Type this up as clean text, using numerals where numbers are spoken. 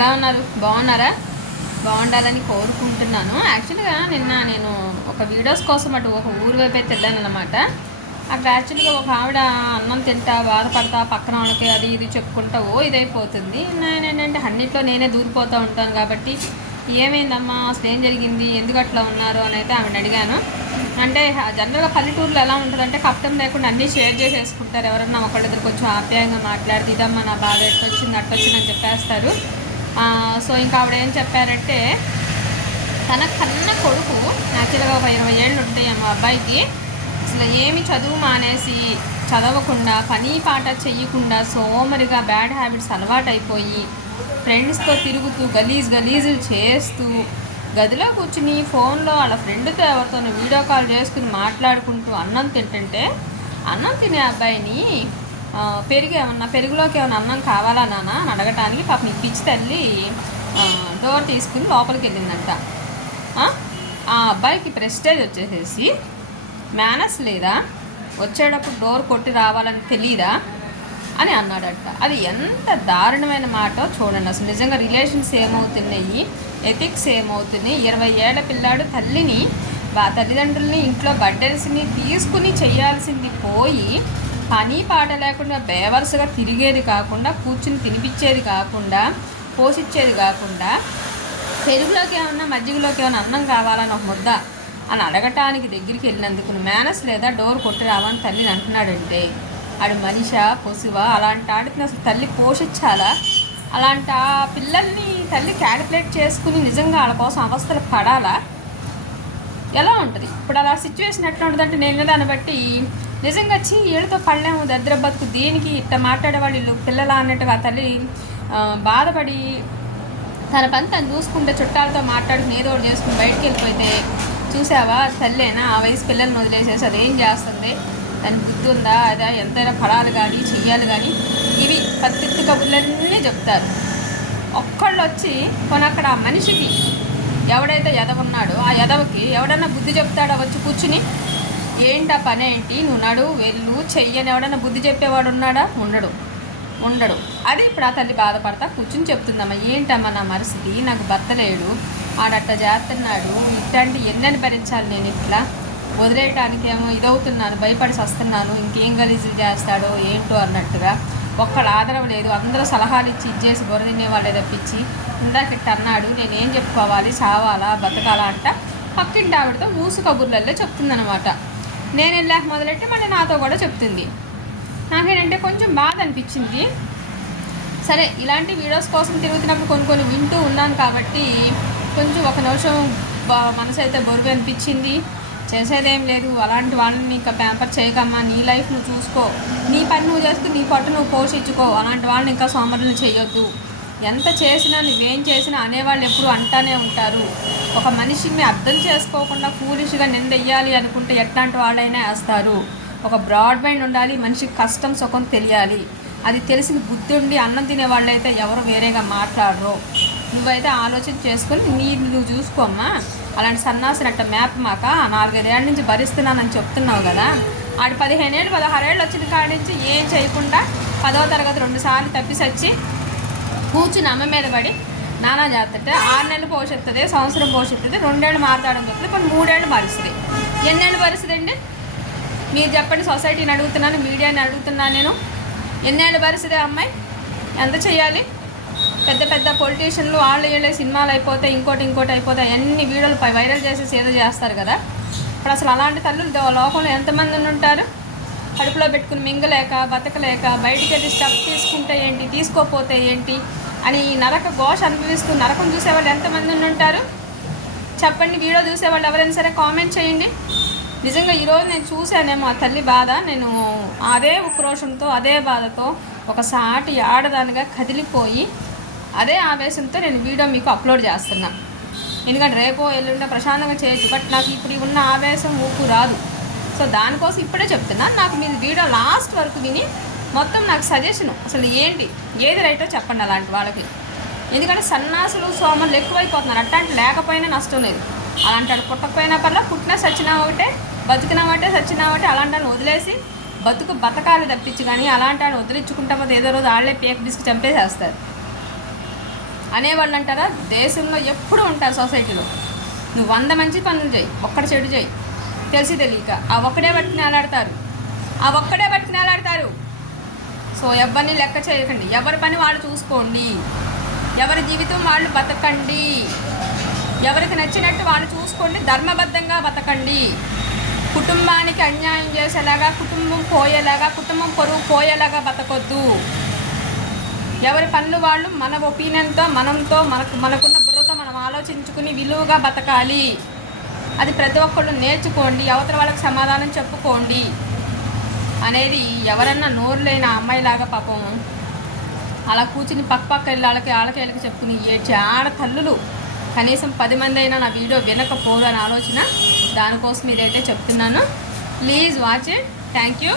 ఎలా ఉన్నారు? బాగున్నారా? బాగుండాలని కోరుకుంటున్నాను. యాక్చువల్గా నిన్న నేను ఒక వీడియోస్ కోసం అటు ఒక ఊరు వైపు అయితే వెళ్ళానమాట. అక్కడ యాక్చువల్గా ఒక ఆవిడ అన్నం తింటా బాధపడతా పక్కన వాళ్ళకి అది ఇది చెప్పుకుంటా ఇదైపోతుంది. నేను ఏంటంటే అన్నింటిలో నేనే దూరిపోతూ ఉంటాను కాబట్టి ఏమైందమ్మా, అసలు ఏం జరిగింది, ఎందుకు అట్లా ఉన్నారు అని అయితే ఆవిడ అడిగాను. అంటే జనరల్గా పల్లెటూరులో ఎలా ఉంటుందంటే కష్టం లేకుండా అన్నీ షేర్ చేసేసుకుంటారు. ఎవరన్నా ఒకళ్ళిద్దరు కొంచెం ఆప్యాయంగా మాట్లాడితే ఇదమ్మా నా బాధ ఎట్టొచ్చింది అట్టొచ్చిందని చెప్పేస్తారు. సో ఇంకా ఆవిడ ఏం చెప్పారంటే తన కన్న కొడుకు యాక్చువల్గా ఒక 20 ఏళ్ళు ఉంటాయి మా అబ్బాయికి. అసలు ఏమి చదువు మానేసి చదవకుండా పని పాట చెయ్యకుండా సోమరిగా బ్యాడ్ హ్యాబిట్స్ అలవాటైపోయి ఫ్రెండ్స్తో తిరుగుతూ గలీజులు చేస్తూ గదిలో కూర్చుని ఫోన్లో వాళ్ళ ఫ్రెండ్తో ఎవరితోనో వీడియో కాల్ చేసుకుని మాట్లాడుకుంటూ అన్నం తింటుంటే అన్నం తినే అబ్బాయిని పెరుగులోకి ఏమన్నా అన్నం కావాలా నాన్న అని అడగటానికి పాపం ఈ పిచ్చి తల్లి డోర్ తీసుకుని లోపలికి వెళ్ళిందంట. ఆ అబ్బాయికి ప్రెస్టేజ్ వచ్చేసేసి మేనస్ లేదా, వచ్చేటప్పుడు డోర్ కొట్టి రావాలని తెలీదా అని అన్నాడట. అది ఎంత దారుణమైన మాటో చూడండి. అసలు నిజంగా రిలేషన్స్ ఏమవుతున్నాయి, ఎథిక్స్ ఏమవుతున్నాయి. 20 ఏళ్ల పిల్లాడు తల్లిదండ్రుల్ని ఇంట్లో బర్డెన్స్ని తీసుకుని చేయాల్సింది పోయి పని పాట లేకుండా బేవర్స్గా తిరిగేది కాకుండా కూర్చుని తినిపించేది కాకుండా పోషించేది కాకుండా పెరుగులోకి ఏమన్నా మజ్జిగలోకి ఏమన్నా అన్నం కావాలని ఒక ముద్ద అని అడగటానికి దగ్గరికి వెళ్ళినందుకు మేనస్ లేదా డోర్ కొట్టి రావని తల్లిని అంటున్నాడంటే ఆడు మనిషా పశువా? అలాంటి ఆడికి అసలు తల్లి పోషించాలా? అలాంటి ఆ పిల్లల్ని తల్లి క్యాలిక్యులేట్ చేసుకుని నిజంగా వాళ్ళ కోసం అవస్థలు పడాలా? ఎలా ఉంటుంది ఇప్పుడు? అలా సిచ్యువేషన్ ఎట్లా ఉంటుందంటే నేను దాన్ని బట్టి నిజంగా వీళ్ళతో పడలేము దరిద్ర బతుకు దేనికి ఇట్లా మాట్లాడేవాళ్ళు వీళ్ళు పిల్లల అన్నట్టుగా తల్లి బాధపడి తన పని తను చూసుకుంటే చుట్టాలతో మాట్లాడుకుని ఏదో ఒకటి చేసుకుని బయటికి వెళ్ళిపోతే చూసావా తల్లేనా ఆ వయసు పిల్లల్ని వదిలేసేసి అదేం చేస్తుంది, దాని బుద్ధి ఉందా, అదా ఎంతైనా పడాలి కానీ చెయ్యాలి కానీ ఇవి పత్తి కబుర్లన్నీ చెప్తారు. ఒక్కళ్ళు వచ్చి కొనక్కడ ఆ మనిషికి ఎవడైతే ఎదవ ఉన్నాడో ఆ ఎదవకి ఎవడన్నా బుద్ధి చెప్తాడో వచ్చి కూర్చుని ఏంటా పని ఏంటి, నువ్వు నడు వెళ్ళు చెయ్యని ఎవడన్నా బుద్ధి చెప్పేవాడు ఉన్నాడా? ఉండడు. అది ఇప్పుడు ఆ తల్లి బాధపడతా కూర్చుని చెప్తుందమ్మా, ఏంటమ్మా నా పరిస్థితి, నాకు భర్త లేడు, ఆడట్ట చేస్తున్నాడు, ఇట్లాంటి ఎన్నని భరించాలి నేను, ఇట్లా వదిలేయటానికి ఏమో ఇదవుతున్నాను, భయపడి వస్తున్నాను, ఇంకేం గలీజులు చేస్తాడో ఏంటో అన్నట్టుగా. ఒక్కడు ఆదరవ లేదు, అందరూ సలహాలు ఇచ్చి ఇచ్చేసి బుర్ర తినేవాళ్ళే తప్పించి ఇందాక ఇట్ట అన్నాడు, నేనేం చెప్పుకోవాలి, చావాలా బతకాలా అంట పక్కింటి ఆవిడతో ఊసు కబుర్లల్లో చెప్తుందనమాట. నేను వెళ్ళాక మొదలెట్టి మళ్ళీ నాతో కూడా చెప్తుంది. నాకేంటంటే కొంచెం బాధ అనిపించింది. సరే ఇలాంటి వీడియోస్ కోసం తిరుగుతున్నప్పుడు కొన్ని వింటూ ఉన్నాను కాబట్టి కొంచెం ఒక నిమిషం మనసు అయితే బరువు అనిపించింది. చేసేదేం లేదు, అలాంటి వాళ్ళని ఇంకా ప్యాంపర్ చేయకమ్మా, నీ లైఫ్ నువ్వు చూసుకో, నీ పని నువ్వు చేసుకుని నీ పట్టు నువ్వు పోషించుకో, అలాంటి వాళ్ళని ఇంకా సోమరులను చేయొద్దు. ఎంత చేసినా నువ్వేం చేసినా అనేవాళ్ళు ఎప్పుడు అంటానే ఉంటారు. ఒక మనిషిని అర్థం చేసుకోకుండా ఫూలిష్గా నిందెయ్యాలి అనుకుంటే ఎట్లాంటి వాళ్ళైనా వేస్తారు. ఒక బ్రాడ్ మైండ్ ఉండాలి, మనిషికి కష్టం సుఖం తెలియాలి. అది తెలిసిన బుద్ధి ఉండి అన్నం తినే వాళ్ళైతే ఎవరు వేరేగా మాట్లాడరు. నువ్వైతే ఆలోచన చేసుకొని నువ్వు చూసుకోమ్మా. అలాంటి సన్నాసినట్ట మ్యాప్ మాక 4-5 ఏళ్ళ నుంచి భరిస్తున్నానని చెప్తున్నావు కదా, ఆడు 15 ఏళ్ళు 16 ఏళ్ళు వచ్చిన కాడి నుంచి ఏం చేయకుండా 10వ తరగతి 2 సార్లు తప్పిసొచ్చి కూర్చుని అమ్మ మీద పడి నానా చేస్తుంటే 6 నెలలు పోషిస్తుంది, సంవత్సరం పోషిస్తుంది, 2 ఏళ్ళు మాట్లాడడం తప్పితే కొన్ని 3 ఏళ్ళు భరిస్తుంది. ఎన్నేళ్ళు భరిస్తుంది అండి మీరు చెప్పండి? సొసైటీని అడుగుతున్నాను, మీడియాని అడుగుతున్నాను నేను. ఎన్నేళ్ళు భరిస్తుంది అమ్మాయి? ఎంత చేయాలి? పెద్ద పొలిటీషియన్లు వాళ్ళు వీళ్ళే సినిమాలు అయిపోతే ఇంకోటి అయిపోతే అన్ని వీడియోలు వైరల్ చేసేసి ఏదో చేస్తారు కదా. ఇప్పుడు అసలు అలాంటి తల్లులు లోకంలో ఎంతమంది ఉంటారు? కడుపులో పెట్టుకుని మింగలేక బతకలేక బయటికి వెళ్ళి స్టెప్ తీసుకుంటే ఏంటి, తీసుకోపోతే ఏంటి అని నరక ఘోష అనుభవిస్తూ నరకం చూసేవాళ్ళు ఎంతమంది ఉంటారు చెప్పండి. వీడియో చూసేవాళ్ళు ఎవరైనా సరే కామెంట్ చేయండి. నిజంగా ఈరోజు నేను చూశానేమో ఆ తల్లి బాధ, నేను అదే ఉక్రోషంతో అదే బాధతో ఒక సాటి ఆడదానిగా కదిలిపోయి అదే ఆవేశంతో నేను వీడియో మీకు అప్లోడ్ చేస్తున్నా. ఎందుకంటే రేపో ఎల్లుండో ప్రశాంతంగా చేయొచ్చు, బట్ నాకు ఇప్పుడు ఉన్న ఆవేశం ఊపు రాదు. సో దానికోసం ఇప్పుడే చెప్తున్నా. నాకు మీరు వీడియో లాస్ట్ వరకు విని మొత్తం నాకు సజెషను అసలు ఏంటి ఏది రైటో చెప్పండి అలాంటి వాళ్ళకి. ఎందుకంటే సన్నాసులు సోమలు ఎక్కువైపోతున్నారు. అట్లాంటి లేకపోయినా నష్టం లేదు. అలాంటి పుట్టకపోయినా పర్లా, పుట్టినా సచ్చినా ఒకటే, బతికినా ఒకటే, సచ్చినా ఒకటే. అలాంటి వాళ్ళని వదిలేసి బతకాలి తప్పించి కానీ అలాంటి వాళ్ళని వదిలించుకుంటామో ఏదో రోజు వాళ్ళే పేక్ బిస్కి చంపేసేస్తారు. అనేవాళ్ళు అంటారా, దేశంలో ఎప్పుడు ఉంటారు సొసైటీలో. నువ్వు 100 మంచి పనులు చేయి, ఒక్కటి చెడు చేయి, తెలిసి తెలియక ఆ ఒక్కడే బట్టి నేలాడతారు. సో ఎవరిని లెక్క చేయకండి, ఎవరి పని వాళ్ళు చూసుకోండి, ఎవరి జీవితం వాళ్ళు బతకండి, ఎవరికి నచ్చినట్టు వాళ్ళు చూసుకోండి, ధర్మబద్ధంగా బతకండి. కుటుంబానికి అన్యాయం చేసేలాగా, కుటుంబం పోయేలాగా, కుటుంబం పొరుగు పోయేలాగా బతకొద్దు. ఎవరి పనులు వాళ్ళు మన ఒపీనియన్తో, మనకున్న బుర్రతో మనం ఆలోచించుకుని విలువగా బతకాలి. అది ప్రతి ఒక్కళ్ళు నేర్చుకోండి, అవతల వాళ్ళకి సమాధానం చెప్పుకోండి అనేది ఎవరన్నా నోరు లేని అమ్మాయిలాగా పాపం అలా కూర్చుని పక్క వెళ్ళి వాళ్ళకి చెప్పుకుని ఏడ్చే ఆడతల్లులు కనీసం 10 మంది అయినా నా వీడియో వినకపోరు అని ఆలోచన. దానికోసం ఇదైతే చెప్తున్నాను. Please watch it. Thank you.